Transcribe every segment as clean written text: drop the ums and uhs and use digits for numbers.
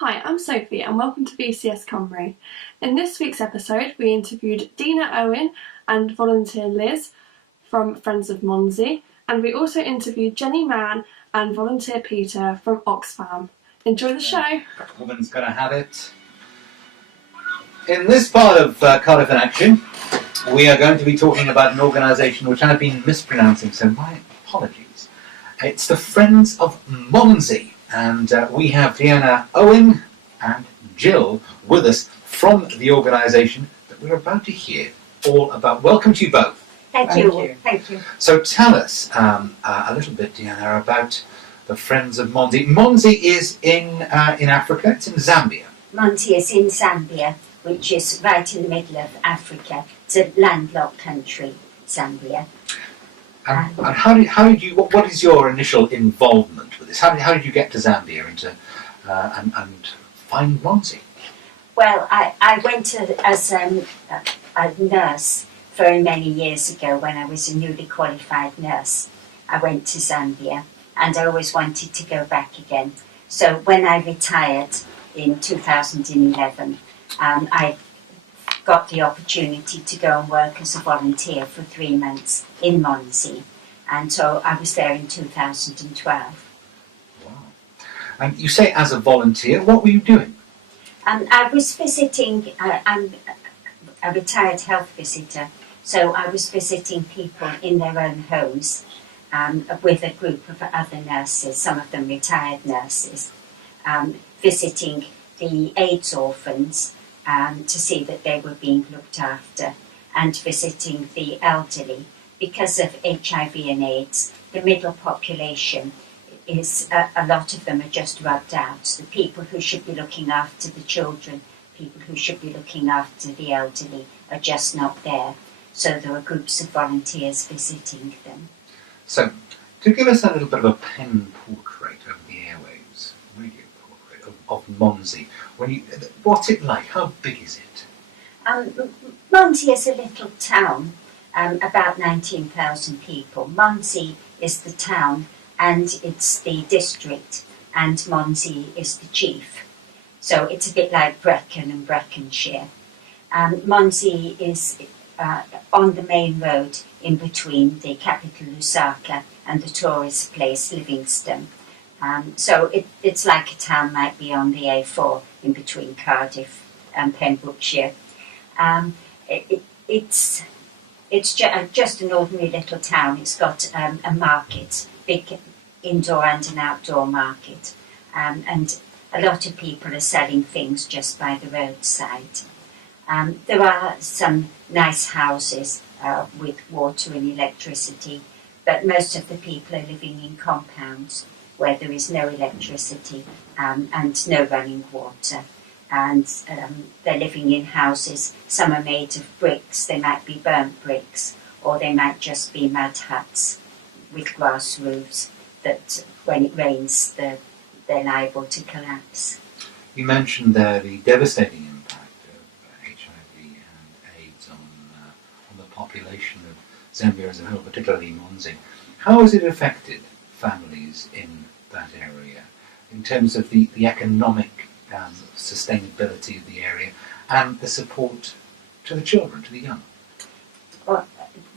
Hi, I'm Sophie and welcome to VCS Cymru. In this week's episode we interviewed Dina Owen and volunteer Liz from Friends of Monze, and we also interviewed Jenny Mann and volunteer Peter from Oxfam. Enjoy the show! Woman's gonna have it. In this part of Cardiff in Action, we are going to be talking about an organisation which I've been mispronouncing, so my apologies. It's the Friends of Monze. And we have Deanna Owen and Jill with us from the organisation that we're about to hear all about. Welcome to you both. Thank you. Thank you. So tell us a little bit, Deanna, about the Friends of Monze. Monze is in Africa. It's in Zambia. Monze is in Zambia, which is right in the middle of Africa. It's a landlocked country, Zambia. And how did you? What is your initial involvement with this? How did you get to Zambia and find Monze? Well, I went as a nurse very many years ago when I was a newly qualified nurse. I went to Zambia and I always wanted to go back again. So when I retired in 2011, I got the opportunity to go and work as a volunteer for 3 months in Monze, and so I was there in 2012. Wow. And you say as a volunteer, what were you doing? I was visiting, I'm a retired health visitor, so I was visiting people in their own homes with a group of other nurses, some of them retired nurses, visiting the AIDS orphans, to see that they were being looked after, and visiting the elderly. Because of HIV and AIDS, the middle population is, a lot of them are just rubbed out. The people who should be looking after the children, people who should be looking after the elderly are just not there. So there are groups of volunteers visiting them. So, to give us a little bit of a pen portrait of the airwaves, radio portrait of Monze, what's it like? How big is it? Monze is a little town, about 19,000 people. Monze is the town and it's the district, and Monze is the chief. So it's a bit like Brecon and Breconshire. Monze is on the main road in between the capital Lusaka and the tourist place Livingstone. So it's like a town might be on the A4 in between Cardiff and Pembrokeshire. It's just an ordinary little town. It's got a market, big indoor and an outdoor market, and a lot of people are selling things just by the roadside. There are some nice houses with water and electricity, but most of the people are living in compounds where there is no electricity and no running water. And they're living in houses. Some are made of bricks. They might be burnt bricks, or they might just be mud huts with grass roofs that when it rains they're liable to collapse. You mentioned there the devastating impact of HIV and AIDS on the population of Zambia as a whole, particularly Monze. How has it affected families in that area in terms of the economic sustainability of the area and the support to the children, to the young? Well,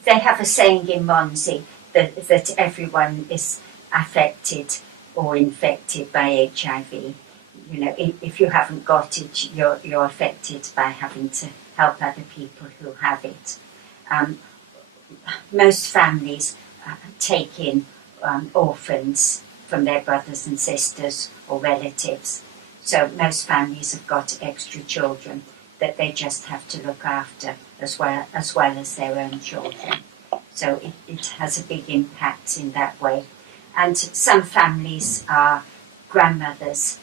they have a saying in Monze that everyone is affected or infected by HIV. You know, if you haven't got it, you're affected by having to help other people who have it. Most families take in orphans from their brothers and sisters or relatives. So most families have got extra children that they just have to look after as well as their own children. So it has a big impact in that way. And some families are grandmothers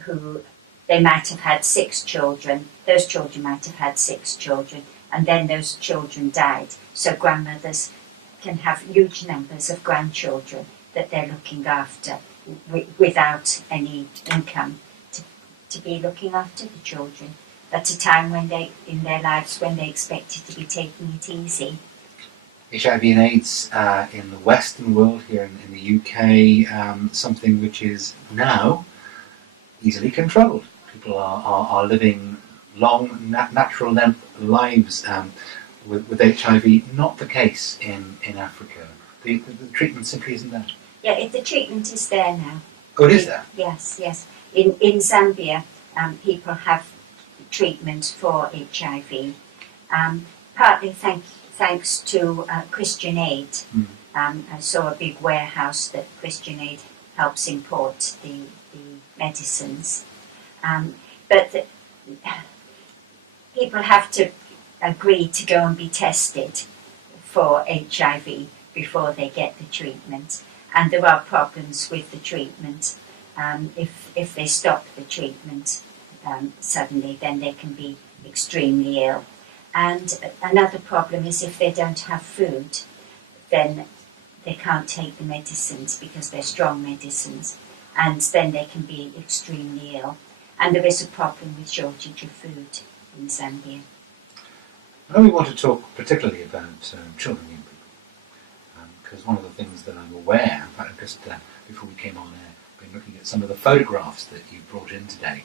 who they might have had 6 children. Those children might have had 6 children, and then those children died. So grandmothers can have huge numbers of grandchildren that they're looking after without any income to be looking after the children at a time when in their lives when they expected to be taking it easy. HIV and AIDS in the Western world, here in the UK, something which is now easily controlled. People are living long, natural length lives with HIV. Not the case in Africa. The treatment simply isn't there. Yeah, the treatment is there now. Oh, it is there? Yes, yes. In Zambia, people have treatment for HIV, partly thanks to Christian Aid. I saw a big warehouse that Christian Aid helps import the medicines. But people have to agree to go and be tested for HIV before they get the treatment. And there are problems with the treatment. If they stop the treatment suddenly, then they can be extremely ill. And another problem is if they don't have food, then they can't take the medicines because they're strong medicines, and then they can be extremely ill. And there is a problem with shortage of food in Zambia. I know we want to talk particularly about children and young people, because one of the things that I'm aware, in fact, just before we came on air, I've been looking at some of the photographs that you brought in today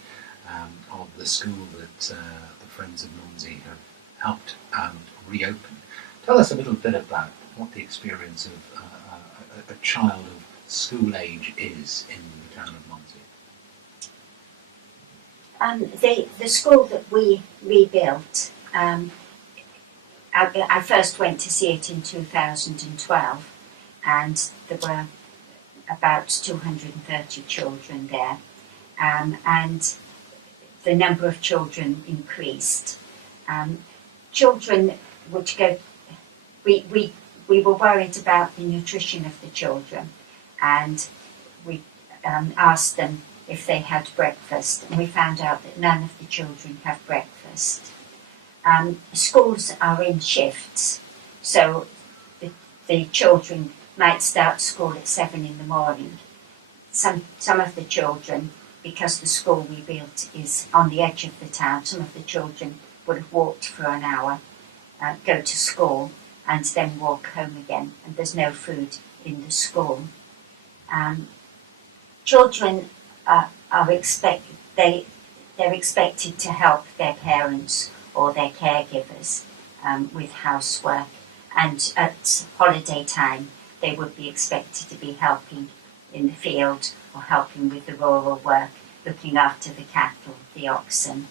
of the school that the Friends of Monze have helped reopen. Tell us a little bit about what the experience of a child of school age is in the town of Monze. The school that we rebuilt, I first went to see it in 2012, and there were about 230 children there, and the number of children increased. Children would go. We were worried about the nutrition of the children, and we asked them if they had breakfast, and we found out that none of the children have breakfast. Schools are in shifts, so the children might start school at 7 in the morning. Some of the children, because the school we built is on the edge of the town, some of the children would have walked for an hour, go to school, and then walk home again, and there's no food in the school. Children they're expected to help their parents or their caregivers with housework, and at holiday time they would be expected to be helping in the field or helping with the rural work, looking after the cattle, the oxen,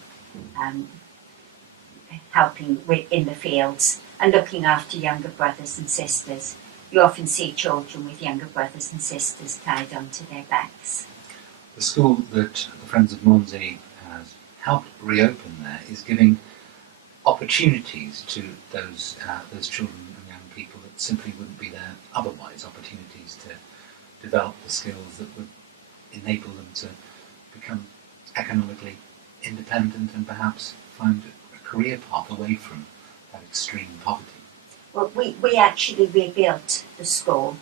helping in the fields, and looking after younger brothers and sisters. You often see children with younger brothers and sisters tied onto their backs. The school that the Friends of Monze has helped reopen there is giving opportunities to those children and young people that simply wouldn't be there otherwise, opportunities to develop the skills that would enable them to become economically independent and perhaps find a career path away from that extreme poverty. Well, we actually rebuilt the school.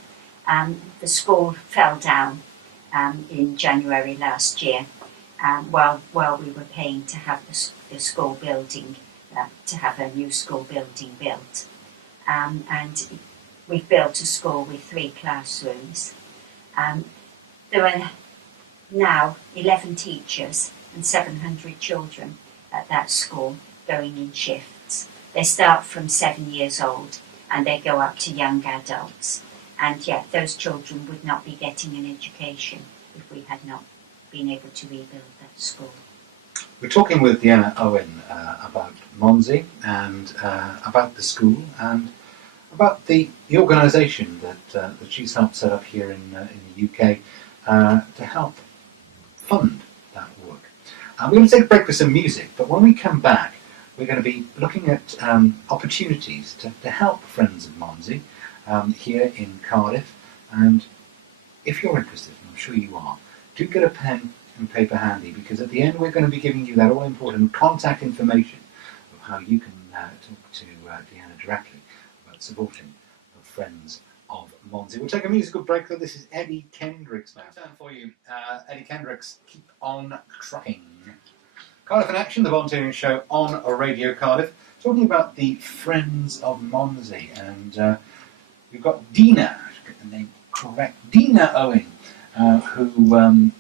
The school fell down in January last year, while we were paying to have the school building, to have a new school building built. And we've built a school with 3 classrooms. There are now 11 teachers and 700 children at that school going in shifts. They start from 7 years old and they go up to young adults. And yet those children would not be getting an education if we had not been able to rebuild that school. We're talking with Deanna Owen about Monze and about the school and about the organisation that she's helped set up here in the UK to help fund that work. We're going to take a break with some music, but when we come back we're going to be looking at opportunities to help Friends of Monze here in Cardiff. And if you're interested, and I'm sure you are, do get a pen and paper handy, because at the end we're going to be giving you that all-important contact information of how you can talk to Deanna directly about supporting the Friends of Monze. We'll take a musical break, though. This is Eddie Kendricks now. Time for you, Eddie Kendricks, Keep On Trucking. Cardiff in Action, the volunteering show on Radio Cardiff, talking about the Friends of Monze, and we've got Dina, I should get the name correct, Dina Owen, who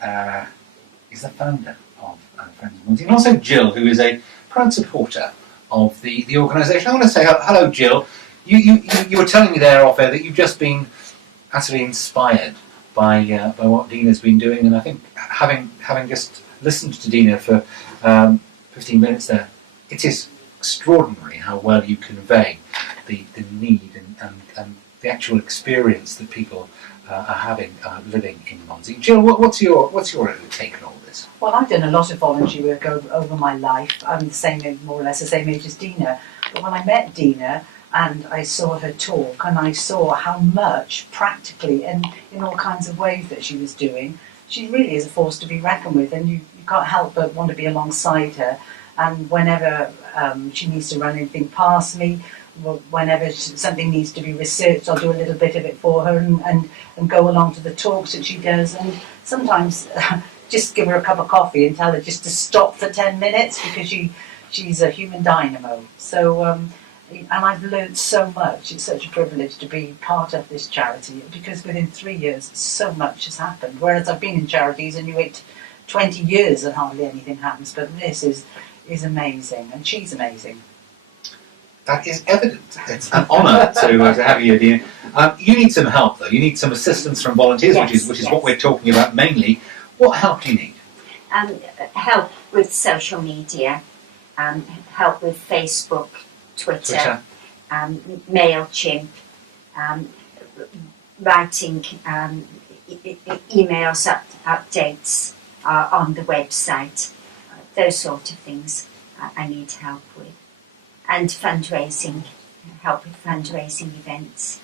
is the founder of Friends of Monze, and also Jill, who is a proud supporter of the organisation. I want to say hello, Jill. You were telling me there off air that you've just been absolutely inspired by what Dina's been doing, and I think having just listened to Dina for 15 minutes there, it is extraordinary how well you convey the need and the actual experience that people are having living in Monze. Jill, what's your take on all this? Well, I've done a lot of voluntary work over my life. I'm the same age, more or less the same age as Dina. But when I met Dina and I saw her talk and I saw how much practically and in all kinds of ways that she was doing, she really is a force to be reckoned with, and you can't help but want to be alongside her. And whenever she needs to run anything past me, whenever something needs to be researched, I'll do a little bit of it for her and go along to the talks that she does. And sometimes just give her a cup of coffee and tell her just to stop for 10 minutes because she's a human dynamo. So, and I've learned so much. It's such a privilege to be part of this charity because within 3 years so much has happened. Whereas I've been in charities and you wait 20 years and hardly anything happens. But this is amazing, and she's amazing. That is evident. It's an honour to have you, Dina. You need some help, though. You need some assistance from volunteers, Yes, which is what we're talking about mainly. What help do you need? Help with social media, help with Facebook, Twitter. MailChimp, writing emails, updates on the website, those sort of things I need help with. And fundraising, help with fundraising events.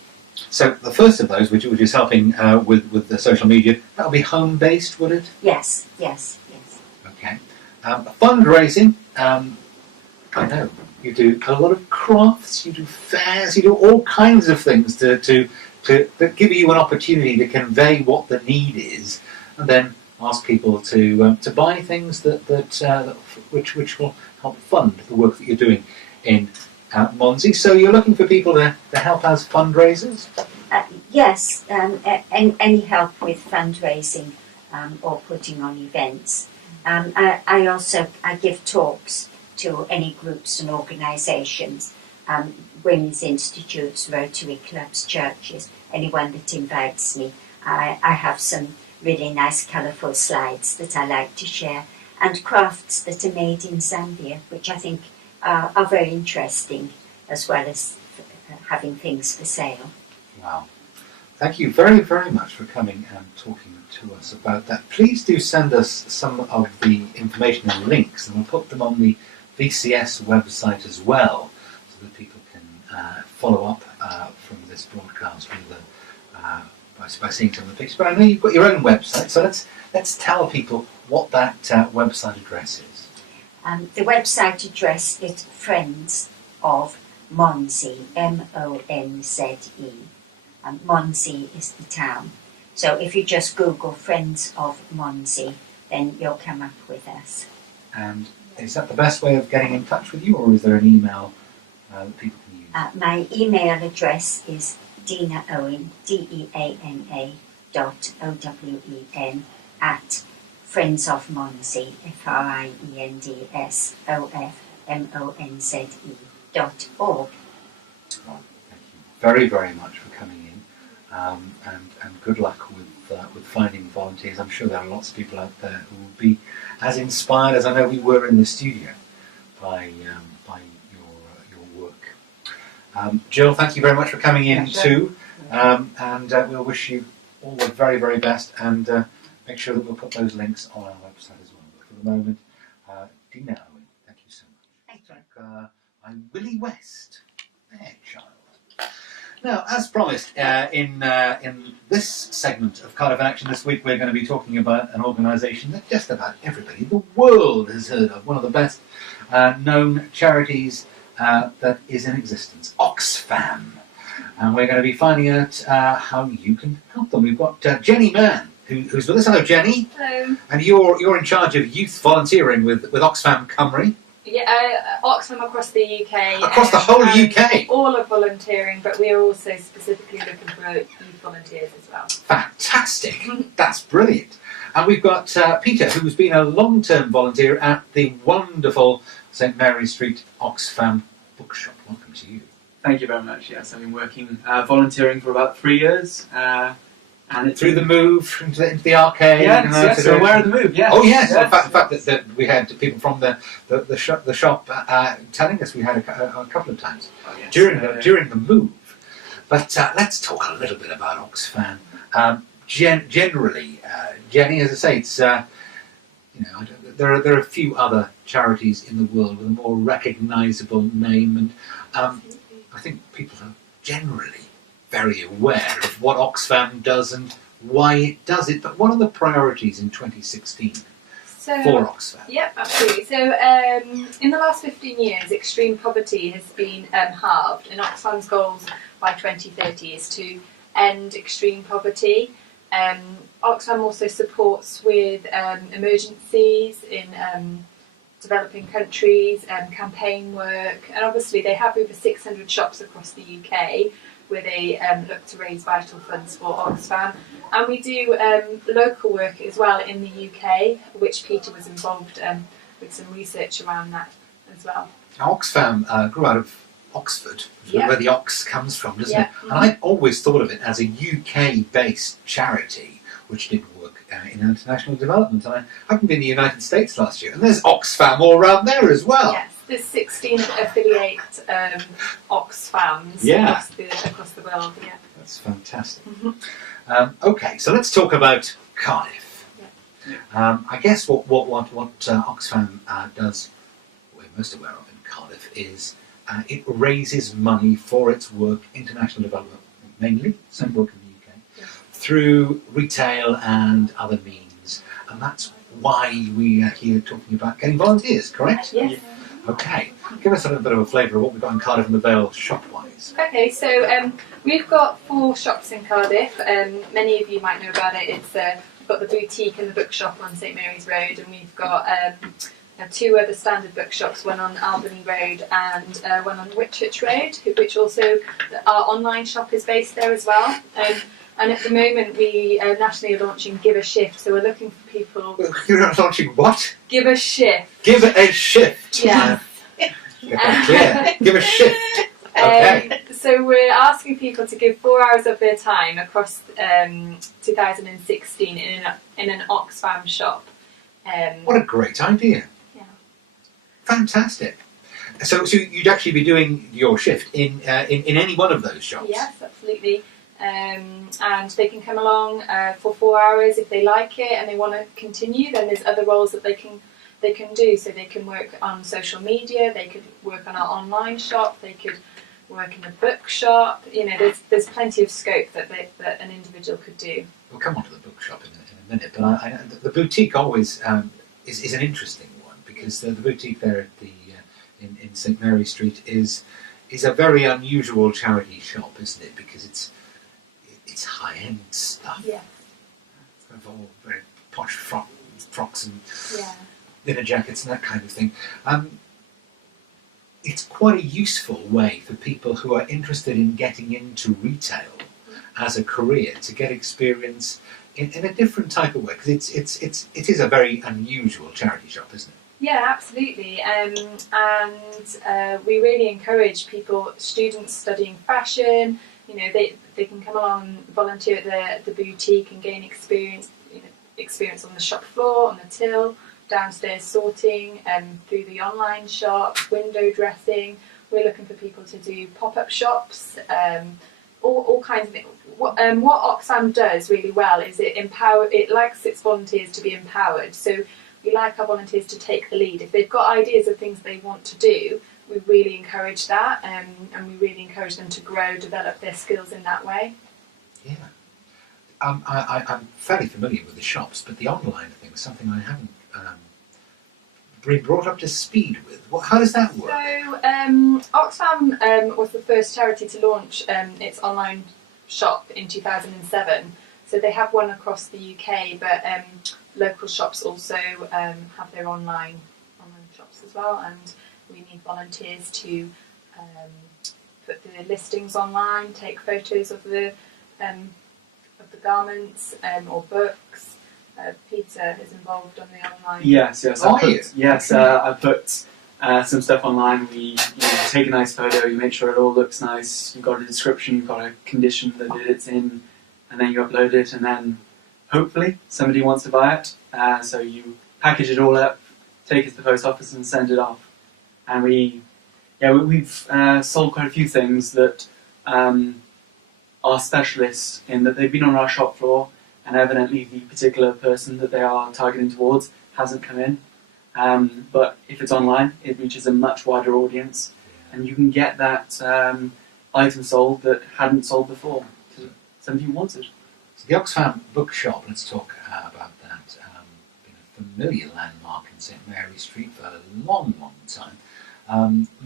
So the first of those, which is helping with the social media, that'll be home-based, would it? Yes. Okay. Fundraising, I know, you do a lot of crafts, you do fairs, you do all kinds of things that give you an opportunity to convey what the need is, and then ask people to buy things which will help fund the work that you're doing in Monze. So you're looking for people to help as fundraisers? Yes, any help with fundraising or putting on events. I give talks to any groups and organisations, women's institutes, Rotary clubs, churches, anyone that invites me. I have some really nice colourful slides that I like to share, and crafts that are made in Zambia, which I think are very interesting, as well as having things for sale. Wow. Thank you very, very much for coming and talking to us about that. Please do send us some of the information and links, and we'll put them on the VCS website as well, so that people can follow up from this broadcast by seeing some of the pictures. But I know you've got your own website, so let's tell people what that website address is. The website address is Friends of Monze, M-O-N-Z-E. Monze is the town. So if you just Google Friends of Monze, then you'll come up with us. And is that the best way of getting in touch with you, or is there an email that people can use? My email address is Dina Owen, DEANA .OWEN at Friends of Monze, FRIENDSOFMONZE.org. Well, thank you very, very much for coming in, and good luck with finding volunteers. I'm sure there are lots of people out there who will be as inspired as I know we were in the studio by your work. Jill, thank you very much for coming in too, and we'll wish you all the very, very best, and make sure that we'll put those links on our website as well. But for the moment, Dina Owen, thank you so much. Thank you. I'm Willie West. There, child. Now, as promised, in this segment of Cardiff in Action this week, we're going to be talking about an organisation that just about everybody in the world has heard of, one of the best known charities that is in existence, Oxfam. And we're going to be finding out how you can help them. We've got Jenny Mann, who's with us. Hello, Jenny. Hello. And you're in charge of youth volunteering with Oxfam Cymru. Yeah, Oxfam across the UK. Across the whole UK? All of volunteering, but we are also specifically looking for youth volunteers as well. Fantastic. That's brilliant. And we've got Peter, who's been a long-term volunteer at the wonderful St Mary Street Oxfam bookshop. Welcome to you. Thank you very much. Yes, I've been working, volunteering for about 3 years. And it's Through the move into the arcade. Yes, so aware of the move, yes. Oh yes, yes. In fact that we had people from the shop telling us we had a couple of times during the move. But let's talk a little bit about Oxfam. Generally, Jenny, as I say, it's there are a few other charities in the world with a more recognisable name, and I think people are generally very aware of what Oxfam does and why it does it. But what are the priorities in 2016 for Oxfam? Yep, absolutely. So in the last 15 years, extreme poverty has been halved, and Oxfam's goals by 2030 is to end extreme poverty. Oxfam also supports with emergencies in developing countries, campaign work, and obviously they have over 600 shops across the UK where they look to raise vital funds for Oxfam. And we do local work as well in the UK, which Peter was involved with some research around that as well. Now, Oxfam grew out of Oxford, where the ox comes from, doesn't it? Mm-hmm. And I always thought of it as a UK-based charity, which did work in international development. And I happened to be in the United States last year, and there's Oxfam all around there as well. Yes, there's 16 affiliate Oxfams across the world. Yeah, that's fantastic. Mm-hmm. Okay, so let's talk about Cardiff. I guess what Oxfam does, we're most aware of in Cardiff, is it raises money for its work, international development mainly, some work in the UK, through retail and other means. And that's why we are here talking about getting volunteers, correct? Yes. Okay, give us a little bit of a flavour of what we've got in Cardiff and the Vale shop-wise. Okay, so we've got 4 shops in Cardiff. Many of you might know about it. It's we've got the boutique and the bookshop on St Mary's Road, and we've got 2 other standard bookshops, one on Albany Road and one on Whitchurch Road, which also our online shop is based there as well. And at the moment we nationally are launching Give a Shift, so we're looking for people... You're launching what? Give a Shift. Give it a shift. Yeah. Clear. Give a shift. Okay. So we're asking people to give 4 hours of their time across 2016 in an Oxfam shop. What a great idea. Yeah. Fantastic. So you'd actually be doing your shift in any one of those shops? Yes, absolutely. And they can come along for 4 hours if they like it and they want to continue. Then there's other roles that they can do. So they can work on social media, they could work on our online shop, they could work in the bookshop. You know, there's plenty of scope that an individual could do. We'll come on to the bookshop in a minute, but the boutique always is an interesting one, because the boutique there at in St Mary Street is a very unusual charity shop, isn't it? Because it's high-end stuff. Yeah. It's kind of all very posh frocks and Yeah. dinner jackets and that kind of thing. It's quite a useful way for people who are interested in getting into retail as a career to get experience in a different type of way, because it is a very unusual charity shop, isn't it? Yeah, absolutely. And we really encourage people, students studying fashion, you know, they can come along and volunteer at the boutique and gain experience on the shop floor, on the till, downstairs sorting, through the online shop, window dressing. We're looking for people to do pop-up shops, all kinds of things. What Oxfam does really well is it likes its volunteers to be empowered. So we like our volunteers to take the lead. If they've got ideas of things they want to do, we really encourage that, and we really encourage them to grow, develop their skills in that way. Yeah. I'm fairly familiar with the shops, but the online thing is something I haven't been brought up to speed with. How does that work? So Oxfam was the first charity to launch its online shop in 2007. So they have one across the UK, but local shops also have their online shops as well, and we need volunteers to put the listings online, take photos of the garments or books, Peter is involved on the online. Yes. Are you? Yes, I put some stuff online. You take a nice photo, you make sure it all looks nice. You've got a description, you've got a condition that it's in, and then you upload it, and then hopefully somebody wants to buy it. So you package it all up, take it to the post office, and send it off. And we've sold quite a few things that are specialists in that they've been on our shop floor, and evidently the particular person that they are targeting towards hasn't come in. But if it's online, it reaches a much wider audience, and you can get that item sold that hadn't sold before to somebody who wants it. So the Oxfam bookshop, let's talk about that. Been a familiar landmark in St Mary Street for a long, long time.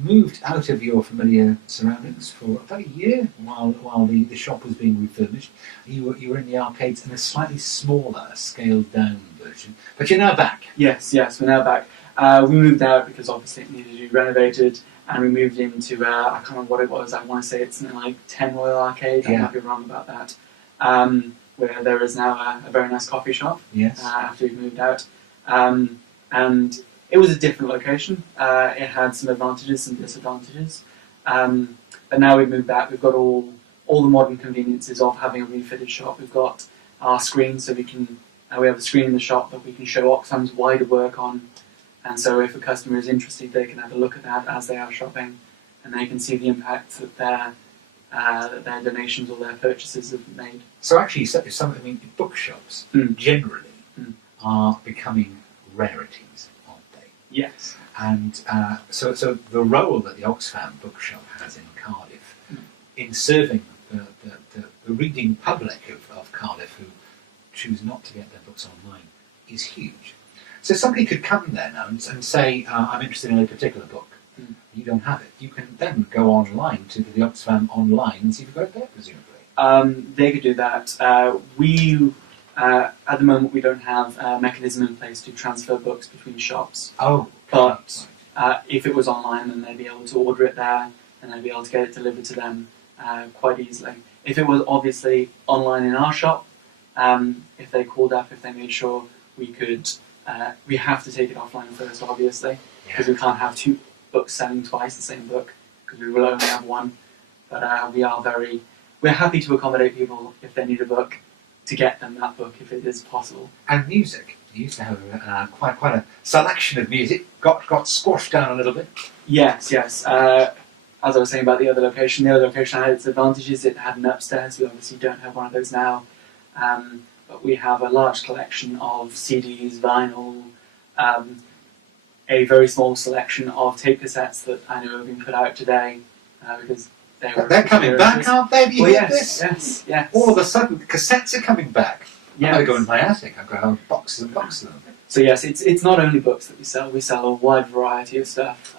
Moved out of your familiar surroundings for about a year while the shop was being refurbished. You were in the arcades in a slightly smaller, scaled down version, but you're now back. Yes, we're now back. We moved out because obviously it needed to be renovated, and we moved into, I can't remember what it was, I want to say it's something like 10 Royal Arcade, I might be wrong about that, where there is now a very nice coffee shop. Yes. After we moved out. And it was a different location. It had some advantages, some disadvantages. But now we've moved back, we've got all the modern conveniences of having a refitted shop. We've got our screen, so we have a screen in the shop that we can show Oxfam's wider work on. And so if a customer is interested, they can have a look at that as they are shopping, and they can see the impact that their donations or their purchases have made. So actually, bookshops generally are becoming rarities, aren't they? Yes. And so the role that the Oxfam bookshop has in Cardiff, in serving the reading public of Cardiff who choose not to get their books online, is huge. So somebody could come there now and say, I'm interested in a particular book. You don't have it. You can then go online to the Oxfam online and see if you've got it there, presumably. They could do that. At the moment, we don't have a mechanism in place to transfer books between shops. Oh. But if it was online, then they'd be able to order it there, and they'd be able to get it delivered to them quite easily. If it was obviously online in our shop, if they called up, if they made sure we could, we have to take it offline first, obviously, because we can't have two books selling twice the same book, because we will only have one. But we're happy to accommodate people if they need a book, to get them that book if it is possible. And music. You used to have quite a selection of music. Got squashed down a little bit. Yes. As I was saying about the other location had its advantages. It had an upstairs. We obviously don't have one of those now. But we have a large collection of CDs, vinyl, a very small selection of tape cassettes that I know have been put out today because they're coming back, aren't they? Have you heard this? Yes. All of a sudden, cassettes are coming back. Yes. I'm going to go in my attic. I've got boxes and boxes of them. So yes, it's not only books that we sell. We sell a wide variety of stuff.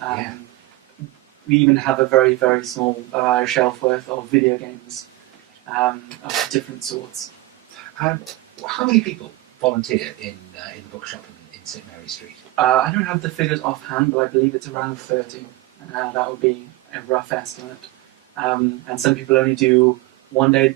We even have a very, very small shelf worth of video games of different sorts. How many people volunteer in the bookshop in St Mary Street? I don't have the figures offhand, but I believe it's around 30. That would be a rough estimate. And some people only do one day.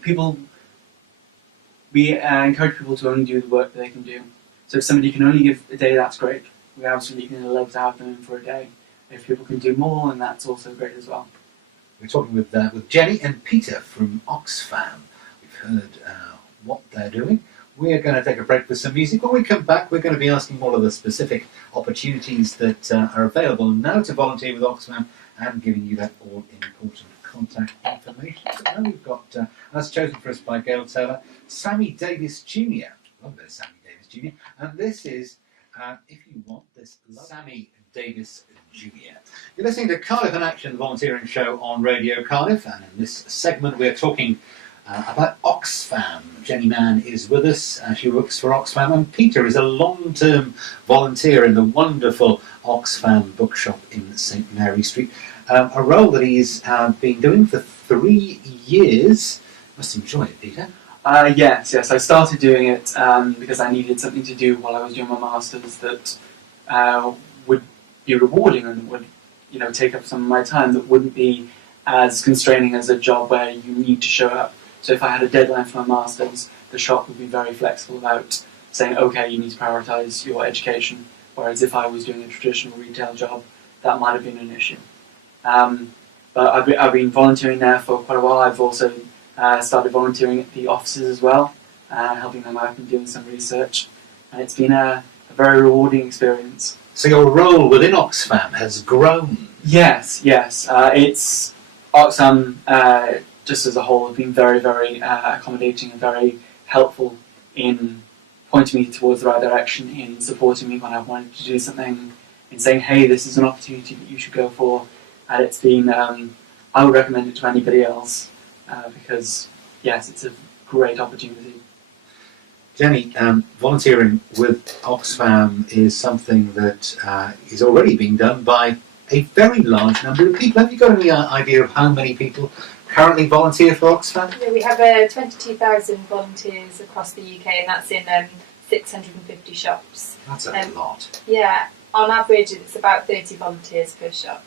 We encourage people to only do the work that they can do. So if somebody can only give a day, that's great. We absolutely can allow to have them in for a day. If people can do more, then that's also great as well. We're talking with Jenny and Peter from Oxfam. We've heard what they're doing. We're going to take a break with some music. When we come back, we're going to be asking all of the specific opportunities that are available now to volunteer with Oxfam and giving you that all-important contact information. But now we've got, that's chosen for us by Gail Taylor, Sammy Davis Jr. Love a bit of Sammy Davis Jr. And this is, if you want this, Sammy Davis Jr. You're listening to Cardiff in Action, the volunteering show on Radio Cardiff, and in this segment we're talking about Oxfam. Jenny Mann is with us, she works for Oxfam, and Peter is a long-term volunteer in the wonderful Oxfam bookshop in St Mary Street, a role that he's been doing for 3 years. Must enjoy it, Peter. Yes, I started doing it because I needed something to do while I was doing my masters that would be rewarding and would, take up some of my time, that wouldn't be as constraining as a job where you need to show up. So if I had a deadline for my masters, the shop would be very flexible about saying, okay, you need to prioritise your education, whereas if I was doing a traditional retail job, that might have been an issue. But I've been volunteering there for quite a while. I've also started volunteering at the offices as well, helping them out and doing some research, and it's been a very rewarding experience. So your role within Oxfam has grown. Yes. It's Oxfam just as a whole have been very, very accommodating and very helpful in pointing me towards the right direction, in supporting me when I wanted to do something, in saying, hey, this is an opportunity that you should go for. And it's been, I would recommend it to anybody else because, yes, it's a great opportunity. Jenny, volunteering with Oxfam is something that is already being done by a very large number of people. Have you got any idea of how many people currently volunteer for Oxfam? Yeah, we have 22,000 volunteers across the UK, and that's in 650 shops. That's a lot. Yeah, on average it's about 30 volunteers per shop.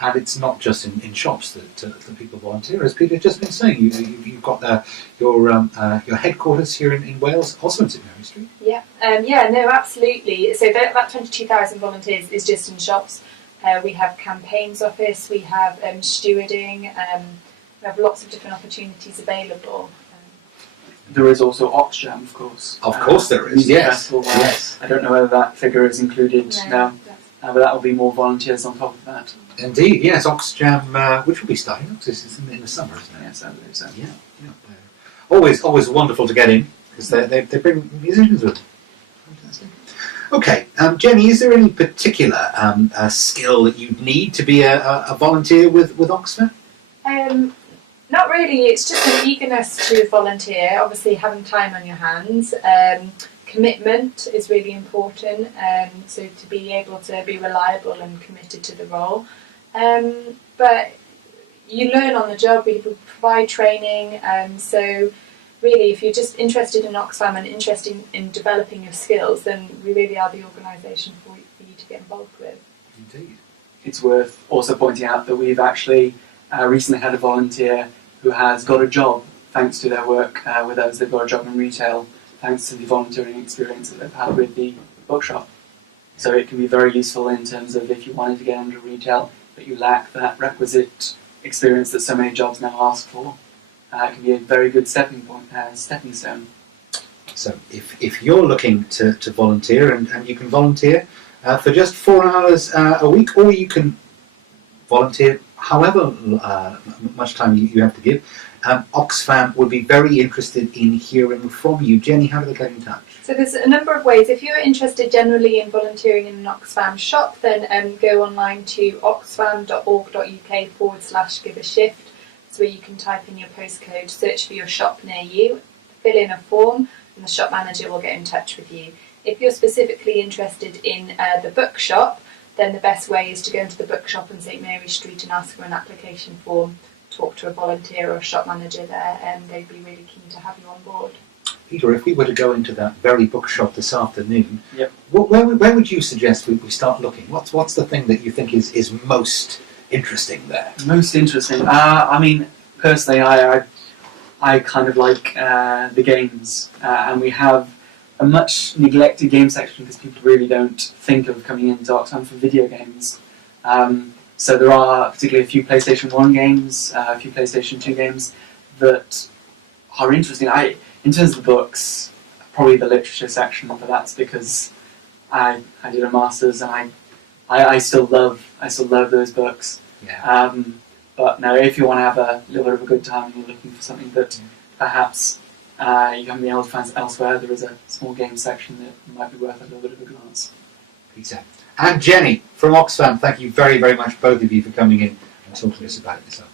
And it's not just in shops that people volunteer. As Peter just been saying, you've got your headquarters here in Wales, also in St Mary Street. Yeah, no, absolutely. So that 22,000 volunteers is just in shops. We have campaigns office, we have stewarding, we have lots of different opportunities available. There is also Oxfam, of course. Of course there is, yes. Yes. I don't know whether that figure is included now, but that will be more volunteers on top of that. Indeed, yes, Oxfam, which will be starting up in the summer, isn't it? Yes, I believe so. Yeah. Always wonderful to get in, because they bring musicians with them. Fantastic. Okay, Jenny, is there any particular skill that you'd need to be a volunteer with Oxfam? Not really, it's just an eagerness to volunteer, obviously having time on your hands. Commitment is really important, so to be able to be reliable and committed to the role. But you learn on the job, we provide training, so really if you're just interested in Oxfam and interested in developing your skills, then we really are the organisation for you to get involved with. Indeed. It's worth also pointing out that we've actually recently had a volunteer who has got a job thanks to their work with us. They've got a job in retail thanks to the volunteering experience that they've had with the bookshop. So it can be very useful in terms of if you wanted to get into retail but you lack that requisite experience that so many jobs now ask for. It can be a very good stepping stone. So if you're looking to volunteer, and you can volunteer for just 4 hours a week, or you can volunteer however much time you have to give, Oxfam would be very interested in hearing from you. Jenny, how do they get in touch? So there's a number of ways. If you're interested generally in volunteering in an Oxfam shop, then go online to oxfam.org.uk/give-a-shift. It's where you can type in your postcode, search for your shop near you, fill in a form, and the shop manager will get in touch with you. If you're specifically interested in the bookshop, then the best way is to go into the bookshop on St Mary Street and ask for an application form, talk to a volunteer or a shop manager there, and they'd be really keen to have you on board. Peter, if we were to go into that very bookshop this afternoon, yep. where would you suggest we start looking? What's the thing that you think is most interesting there? Most interesting? I mean, personally, I kind of like the games, and we have a much neglected game section because people really don't think of coming into Oxfam for video games. So there are particularly a few PlayStation 1 games, a few PlayStation 2 games that are interesting. In terms of the books, probably the literature section, but that's because I did a master's and I still love those books. Yeah. But no, if you want to have a little bit of a good time and you're looking for something that perhaps you haven't been able to find elsewhere, there is a small game section that might be worth a little bit of a glance. Peter. And Jenny from Oxfam, thank you very, very much, both of you, for coming in and talking to us about it this afternoon.